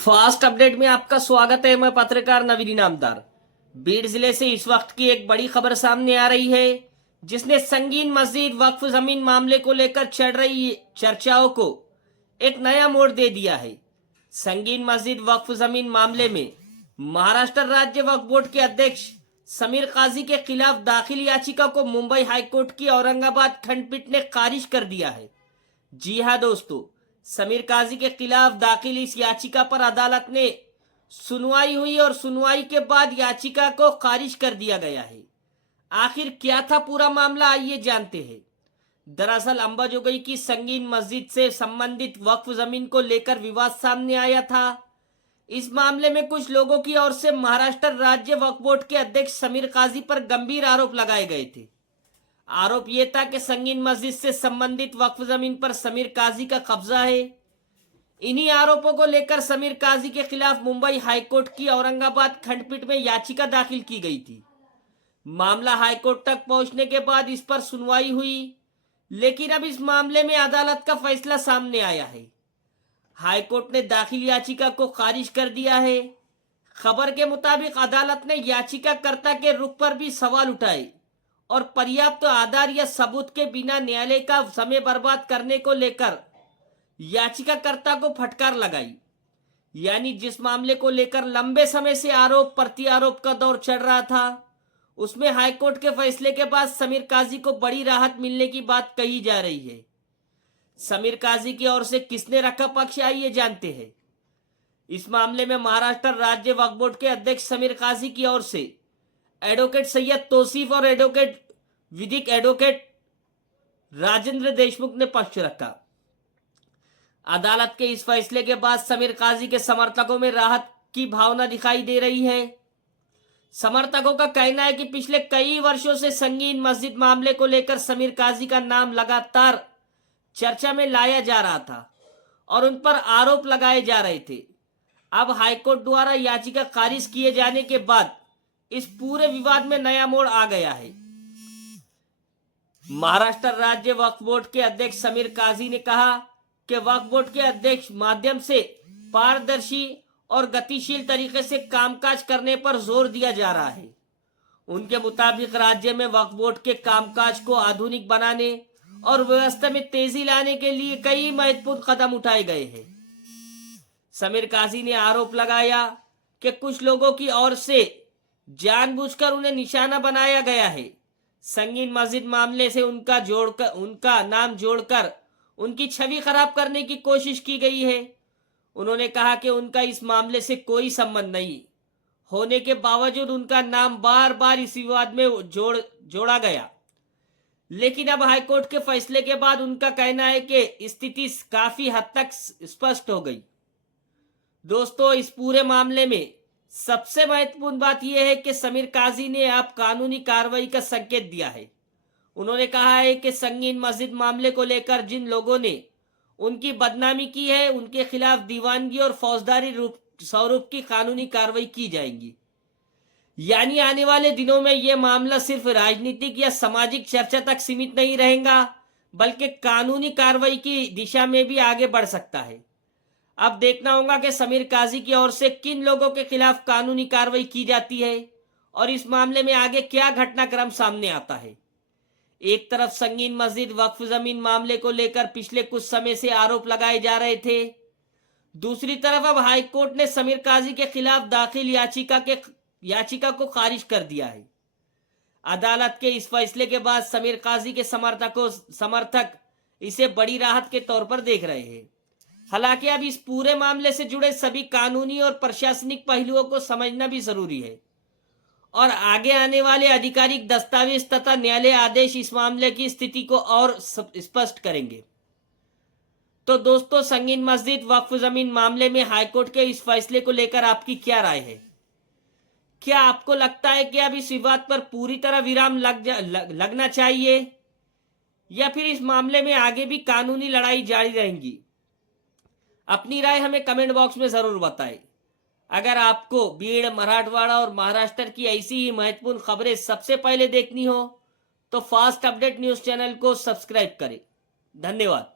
Fast update में आपका स्वागत है। मैं पत्रकार नवीन इनामदार। बीड जिले से इस वक्त की एक बड़ी खबर सामने आ रही है, जिसने संगीन मस्जिद वक्फ जमीन मामले को लेकर चढ़ रही चर्चाओं को एक नया मोड़ दे दिया है। संगीन मस्जिद वक्फ जमीन मामले में महाराष्ट्र राज्य वक्फ बोर्ड के अध्यक्ष समीर काजी के खिलाफ दाखिल याचिका को मुंबई हाईकोर्ट की औरंगाबाद खंडपीठ ने खारिज कर दिया है। जी हां दोस्तों, समीर काजी के खिलाफ दाखिल इस याचिका पर अदालत ने सुनवाई हुई और सुनवाई के बाद याचिका को खारिज कर दिया गया है। आखिर क्या था पूरा मामला, आइए जानते हैं। दरअसल अंबाजोगई की संगीन मस्जिद से संबंधित वक्फ जमीन को लेकर विवाद सामने आया था। इस मामले में कुछ लोगों की ओर से महाराष्ट्र राज्य वक्फ बोर्ड के अध्यक्ष समीर काजी पर गंभीर आरोप लगाए गए थे। आरोप यह था कि संगीन मस्जिद से संबंधित वक्फ जमीन पर समीर काजी का कब्जा है। इन्हीं आरोपों को लेकर समीर काजी के खिलाफ मुंबई हाईकोर्ट की औरंगाबाद खंडपीठ में याचिका दाखिल की गई थी। मामला हाईकोर्ट तक पहुंचने के बाद इस पर सुनवाई हुई, लेकिन अब इस मामले में अदालत का फैसला सामने आया है। हाईकोर्ट ने दाखिल याचिका को खारिज कर दिया है। खबर के मुताबिक अदालत ने याचिकाकर्ता के रुख पर भी सवाल उठाए और पर्याप्त आधार या सबूत के बिना न्यायालय का समय बर्बाद करने को लेकर याचिकाकर्ता को फटकार लगाई। यानी जिस मामले को लेकर लंबे समय से आरोप प्रत्यारोप का दौर चल रहा था, उसमें हाईकोर्ट के फैसले के बाद समीर काजी को बड़ी राहत मिलने की बात कही जा रही है। समीर काजी की ओर से किसने रखा पक्ष, आइए जानते हैं। इस मामले में महाराष्ट्र राज्य वक्फ बोर्ड के अध्यक्ष समीर काजी की ओर से एडवोकेट सैयद तौसीफ और एडवोकेट विधिक एडवोकेट राजेंद्र देशमुख ने पक्ष रखा। अदालत के इस फैसले के बाद समीर काजी के समर्थकों में राहत की भावना दिखाई दे रही है। समर्थकों का कहना है कि पिछले कई वर्षों से संगीन मस्जिद मामले को लेकर समीर काजी का नाम लगातार चर्चा में लाया जा रहा था और उन पर आरोप लगाए जा रहे थे। अब हाईकोर्ट द्वारा याचिका खारिज किए जाने के बाद इस पूरे विवाद में नया मोड़ आ गया है। महाराष्ट्र राज्य वक्फ बोर्ड के अध्यक्ष समीर काजी ने कहा कि वक्फ बोर्ड के अध्यक्ष माध्यम से पारदर्शी और गतिशील तरीके से कामकाज करने पर जोर दिया जा रहा है। उनके मुताबिक राज्य में वक्फ बोर्ड के कामकाज को आधुनिक बनाने और व्यवस्था में तेजी लाने के लिए कई महत्वपूर्ण कदम उठाए गए हैं। समीर काजी ने आरोप लगाया कि कुछ लोगों की ओर से जानबूझकर उन्हें निशाना बनाया गया है। संगीन मस्जिद मामले से उनका नाम जोड़कर उनकी छवि खराब करने की कोशिश की गई है। उन्होंने कहा कि उनका इस मामले से कोई संबंध नहीं होने के बावजूद उनका नाम बार बार इस विवाद में जोड़ा गया। लेकिन अब हाईकोर्ट के फैसले के बाद उनका कहना है कि स्थिति काफी हद तक स्पष्ट हो गई। दोस्तों, इस पूरे मामले में सबसे महत्वपूर्ण बात यह है कि समीर काजी ने अब कानूनी कार्रवाई का संकेत दिया है। उन्होंने कहा है कि संगीन मस्जिद मामले को लेकर जिन लोगों ने उनकी बदनामी की है, उनके खिलाफ दीवानगी और फौजदारी स्वरूप की कानूनी कार्रवाई की जाएगी। यानी आने वाले दिनों में यह मामला सिर्फ राजनीतिक या सामाजिक चर्चा तक सीमित नहीं रहेगा, बल्कि कानूनी कार्रवाई की दिशा में भी आगे बढ़ सकता है। अब देखना होगा कि समीर काजी की ओर से किन लोगों के खिलाफ कानूनी कार्रवाई की जाती है और इस मामले में आगे क्या घटनाक्रम सामने आता है। एक तरफ संगीन मस्जिद वक्फ जमीन मामले को लेकर पिछले कुछ समय से आरोप लगाए जा रहे थे, दूसरी तरफ अब हाईकोर्ट ने समीर काजी के खिलाफ दाखिल याचिका को खारिज कर दिया है। अदालत के इस फैसले के बाद समीर काजी के समर्थक इसे बड़ी राहत के तौर पर देख रहे हैं। हालांकि अब इस पूरे मामले से जुड़े सभी कानूनी और प्रशासनिक पहलुओं को समझना भी जरूरी है और आगे आने वाले आधिकारिक दस्तावेज तथा न्यायालय आदेश इस मामले की स्थिति को और स्पष्ट करेंगे। तो दोस्तों, संगीन मस्जिद वक्फ जमीन मामले में हाईकोर्ट के इस फैसले को लेकर आपकी क्या राय है? क्या आपको लगता है कि अब इस विवाद पर पूरी तरह विराम लगना चाहिए या फिर इस मामले में आगे भी कानूनी लड़ाई जारी रहेगी? अपनी राय हमें कमेंट बॉक्स में जरूर बताएं। अगर आपको बीड़, मराठवाड़ा और महाराष्ट्र की ऐसी ही महत्वपूर्ण खबरें सबसे पहले देखनी हो तो फास्ट अपडेट न्यूज चैनल को सब्सक्राइब करें। धन्यवाद।